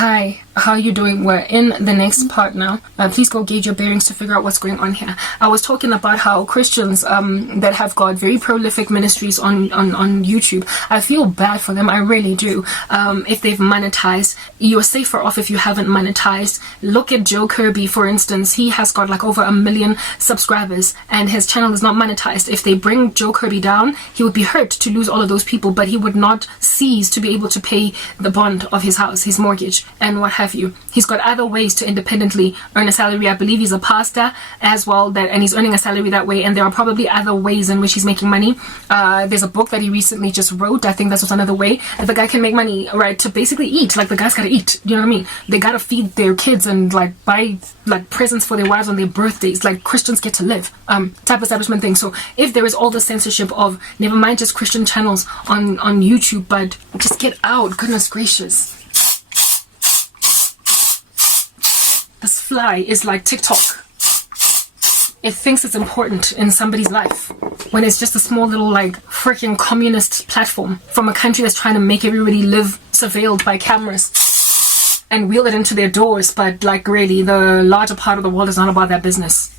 Hi, how are you doing? We're in the next part now. Please go gauge your bearings to figure out what's going on here. I was talking about how Christians that have got very prolific ministries on YouTube, I feel bad for them. I really do. If they've monetized, you're safer off if you haven't monetized. Look at Joe Kirby, for instance. He has got like over 1 million subscribers and his channel is not monetized. If they bring Joe Kirby down, he would be hurt to lose all of those people, but he would not cease to be able to pay the bond of his house, his mortgage, and what have you. He's got other ways to independently earn a salary. I believe he's a pastor as well, and he's earning a salary that way, and there are probably other ways in which he's making money. There's a book that he recently just wrote. I think that's just another way that the guy can make money, right, to basically eat. Like, the guy's gotta eat, you know what I mean? They gotta feed their kids and like buy like presents for their wives on their birthdays. Like, Christians get to live, type establishment thing. So if there is all the censorship of, never mind just Christian channels on YouTube, but just get out, goodness gracious. This fly is like TikTok. It thinks it's important in somebody's life when it's just a small little like freaking communist platform from a country that's trying to make everybody live surveilled by cameras and wheel it into their doors. But like, really, the larger part of the world is not about that business.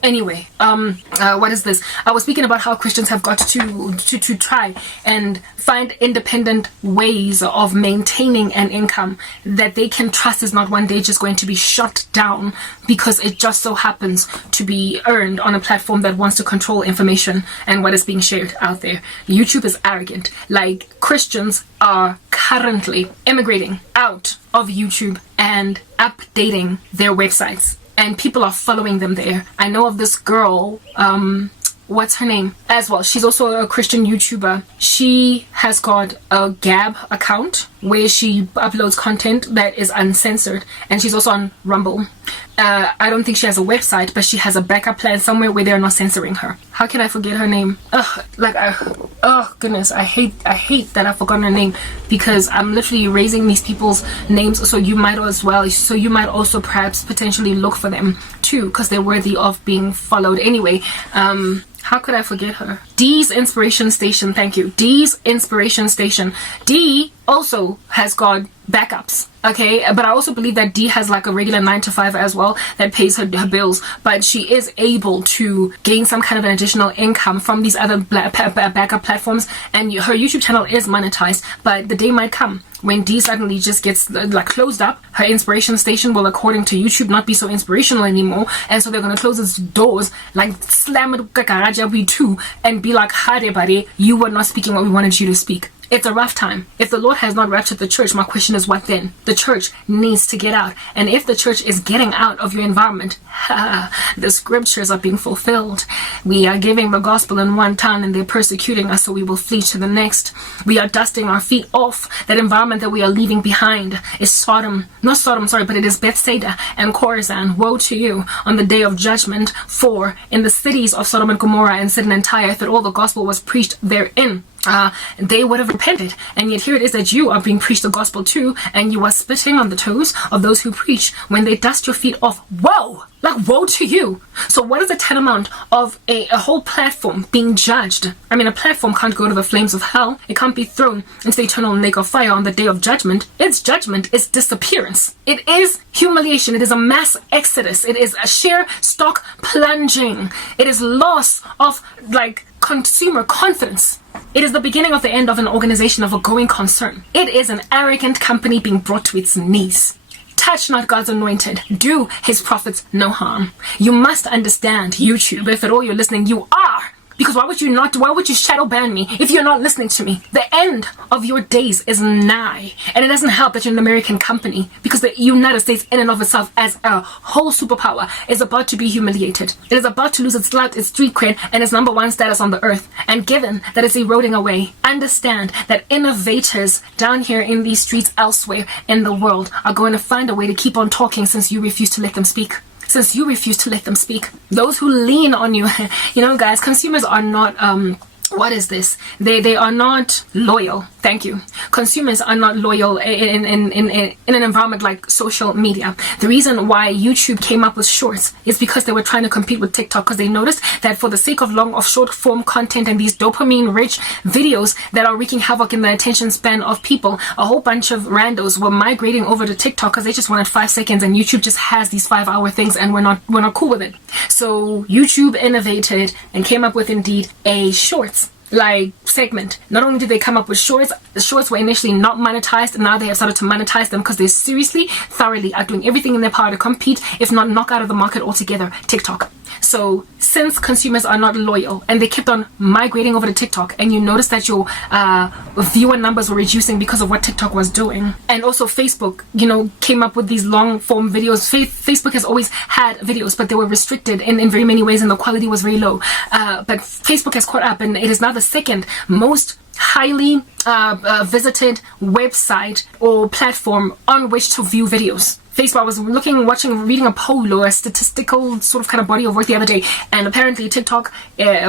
Anyway, what is this? I was speaking about how Christians have got to try and find independent ways of maintaining an income that they can trust is not one day just going to be shut down because it just so happens to be earned on a platform that wants to control information and what is being shared out there. YouTube is arrogant. Like, Christians are currently immigrating out of YouTube and updating their websites. And people are following them there. I know of this girl, what's her name? As well, she's also a Christian YouTuber. She has got a Gab account where she uploads content that is uncensored. And she's also on Rumble. I don't think she has a website, but she has a backup plan somewhere where they're not censoring her. How can I forget her name? Oh goodness, I hate that I've forgotten her name, because I'm literally erasing these people's names, so you might as well, so you might also perhaps potentially look for them too, because they're worthy of being followed. Anyway, how could I forget her? Dee's Inspiration Station, thank you. Dee's Inspiration Station. Dee also has got backups, okay? But I also believe that Dee has like a regular 9-to-5 as well that pays her bills, but she is able to gain some kind of an additional income from these other backup platforms, and her YouTube channel is monetized. But the day might come when Dee suddenly just gets like closed up. Her Inspiration Station will, according to YouTube, not be so inspirational anymore, and so they're going to close its doors, like slam it too, and be like, hi buddy, you were not speaking what we wanted you to speak. It's a rough time. If the Lord has not raptured the church, my question is, what then? The church needs to get out. And if the church is getting out of your environment, the scriptures are being fulfilled. We are giving the gospel in one town and they're persecuting us, so we will flee to the next. We are dusting our feet off. That environment that we are leaving behind is Sodom. Not Sodom, sorry, but it is Bethsaida and Chorazin. Woe to you on the day of judgment. For in the cities of Sodom and Gomorrah and Sidon and Tyre, if all the gospel was preached therein, they would have repented, and yet here it is that you are being preached the gospel too, and you are spitting on the toes of those who preach when they dust your feet off. Whoa! Like, woe to you. So what is the tantamount of a whole platform being judged? I mean, a platform can't go to the flames of hell. It can't be thrown into the eternal lake of fire on the day of judgment. Its judgment is disappearance. It is humiliation. It is a mass exodus. It is a sheer stock plunging. It is loss of like consumer confidence. It is the beginning of the end of an organization, of a going concern. It is an arrogant company being brought to its knees. Touch not God's anointed. Do his prophets no harm. You must understand, YouTube, if at all you're listening, you are. Because why would you shadow ban me if you're not listening to me? The end of your days is nigh. And it doesn't help that you're an American company, because the United States in and of itself as a whole superpower is about to be humiliated. It is about to lose its clout, its street cred, and its #1 status on the earth. And given that it's eroding away, understand that innovators down here in these streets elsewhere in the world are going to find a way to keep on talking, since you refuse to let them speak. Since you refuse to let them speak. Those who lean on you, you know, guys, consumers are not what is this? They are not loyal. Thank you. Consumers are not loyal in an environment like social media. The reason why YouTube came up with shorts is because they were trying to compete with TikTok, because they noticed that for the sake of short form content and these dopamine rich videos that are wreaking havoc in the attention span of people, a whole bunch of randos were migrating over to TikTok because they just wanted 5 seconds, and YouTube just has these 5-hour things, and we're not cool with it. So YouTube innovated and came up with indeed a shorts like segment. Not only did they come up with shorts, the shorts were initially not monetized, and now they have started to monetize them because they seriously, thoroughly are doing everything in their power to compete, if not knock out of the market altogether, TikTok. So since consumers are not loyal and they kept on migrating over to TikTok, and you notice that your viewer numbers were reducing because of what TikTok was doing, and also Facebook, came up with these long form videos. Facebook has always had videos, but they were restricted in very many ways, and the quality was very low. But Facebook has caught up, and it is now the second most highly visited website or platform on which to view videos. Facebook, I was reading a poll or a statistical sort of kind of body of work the other day, and apparently TikTok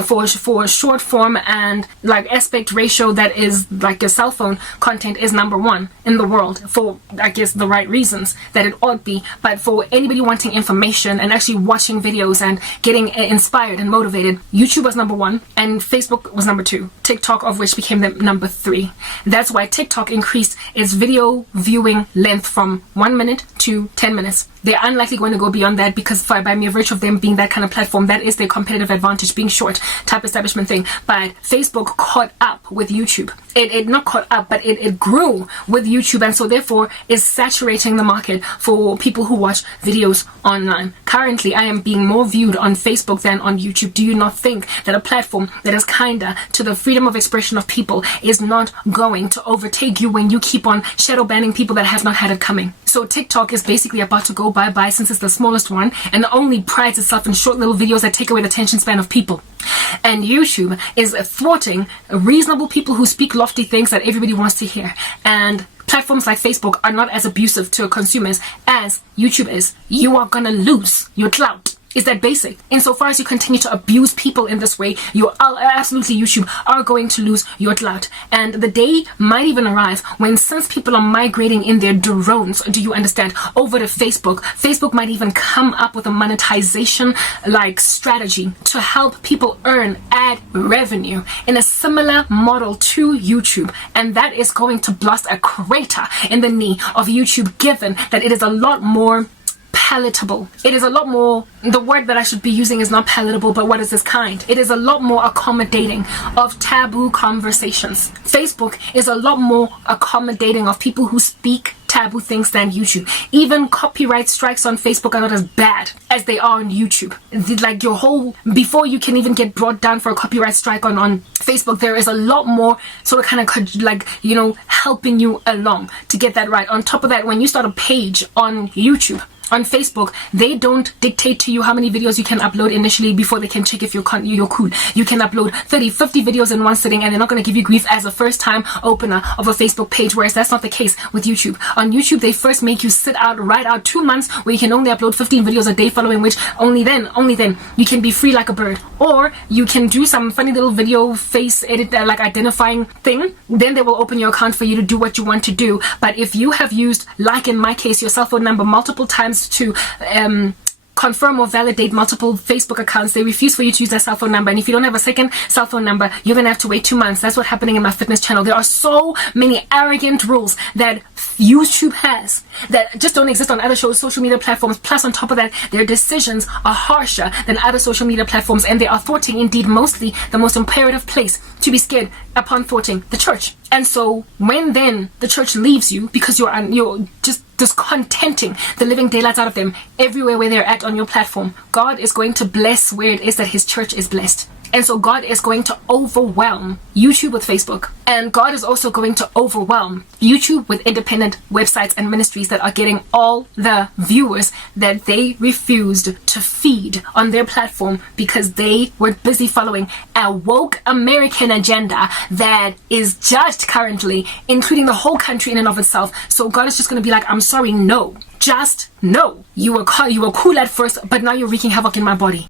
for short form and like aspect ratio that is like a cell phone content is #1 in the world, for I guess the right reasons that it ought be. But for anybody wanting information and actually watching videos and getting inspired and motivated, YouTube was #1 and Facebook was #2, TikTok of which became the #3. That's why TikTok increased its video viewing length from 1 minute to 10 minutes. They're unlikely going to go beyond that, because by mere virtue of them being that kind of platform, that is their competitive advantage, being short type establishment thing. But Facebook caught up with YouTube. It not caught up, but it grew with YouTube, and so therefore is saturating the market for people who watch videos online. Currently, I am being more viewed on Facebook than on YouTube. Do you not think that a platform that is kinder to the freedom of expression of people is not going to overtake you when you keep on shadow banning people that have not had it coming? So TikTok is basically about to go bye-bye, since it's the smallest one and only prides itself in short little videos that take away the attention span of people. And YouTube is thwarting reasonable people who speak lofty things that everybody wants to hear. And platforms like Facebook are not as abusive to consumers as YouTube is. You are gonna lose your clout. Is that basic? Insofar as you continue to abuse people in this way, you are absolutely, YouTube, are going to lose your clout. And the day might even arrive when, since people are migrating in their drones, do you understand, over to Facebook might even come up with a monetization like strategy to help people earn ad revenue in a similar model to YouTube. And that is going to blast a crater in the knee of YouTube, given that it is a lot more palatable. It is a lot more, the word that I should be using is not palatable, but what is this kind? It is a lot more accommodating of taboo conversations. Facebook is a lot more accommodating of people who speak taboo things than YouTube. Even copyright strikes on Facebook are not as bad as they are on YouTube. Like before you can even get brought down for a copyright strike on Facebook, there is a lot more sort of kind of helping you along to get that right. On top of that, when you start a page on YouTube, on Facebook, they don't dictate to you how many videos you can upload initially before they can check if you're cool. You can upload 30, 50 videos in one sitting, and they're not going to give you grief as a first time opener of a Facebook page, whereas that's not the case with YouTube. On YouTube, they first make you write out 2 months where you can only upload 15 videos a day, following which only then you can be free like a bird. Or you can do some funny little video face edit like identifying thing, then they will open your account for you to do what you want to do. But if you have used, like in my case, your cell phone number multiple times to confirm or validate multiple Facebook accounts, they refuse for you to use their cell phone number. And if you don't have a second cell phone number, you're gonna have to wait 2 months. That's what's happening in my fitness channel. There are so many arrogant rules that YouTube has that just don't exist on other social media platforms. Plus, on top of that, their decisions are harsher than other social media platforms, and they are thwarting, indeed, mostly the most imperative place to be scared upon thwarting, the church. And so when then the church leaves you because you're just discontenting the living daylights out of them everywhere where they're at on your platform, God is going to bless where it is that his church is blessed. And so God is going to overwhelm YouTube with Facebook. And God is also going to overwhelm YouTube with independent websites and ministries that are getting all the viewers that they refused to feed on their platform because they were busy following a woke American agenda that is judged currently, including the whole country in and of itself. So God is just going to be like, I'm sorry, no. Just no. You were cool at first, but now you're wreaking havoc in my body.